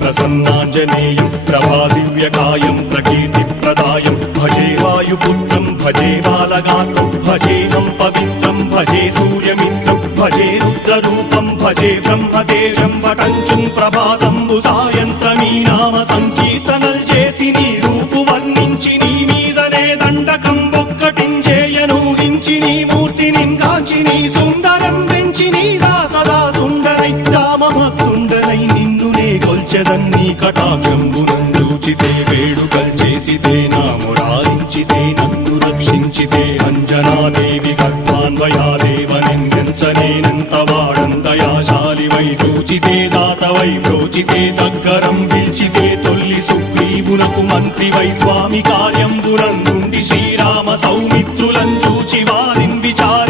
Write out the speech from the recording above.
ప్రసన్నాంజనేయం ప్రభాదివ్యకాయం ప్రకీర్తిప్రదాయం భజే వాయుపుత్రం భజే బాలగాత్రం భజేహం పవిత్రం భజే సూర్యమిత్రం భజే రుద్రరూపం భజే బ్రహ్మదేవం వటంచుం ప్రభాతంబు సాయంత్రమీ నామ సంకీర్తనల్ చేసి నీ రూపు వర్ణించి నీ మీదనే దండకం ఒక్కటించేయనూహించి నీ మూర్తిని కాంచి నీ సుందరం పెంచి నీదా సదా సుందరై రామభక్తుండనై నిన్నునే కొల్చెదన్నీ కటాక్షంబునందూచితే వేడుకల్ చేసితే నా మురారించితే నన్ను రక్షించితే అంజనాదేవి గర్భాన్వయాదేవనెంచనేనంత వాడంతయాశాలివై చూచితే దాతవై ప్రోచితే దగ్గరం పిల్చితే తొల్లి సుగ్రీవునకు మంత్రివై స్వామి కార్యంబునందుండి శ్రీరామ సౌమిత్రులం చూచి వారిన్ విచారి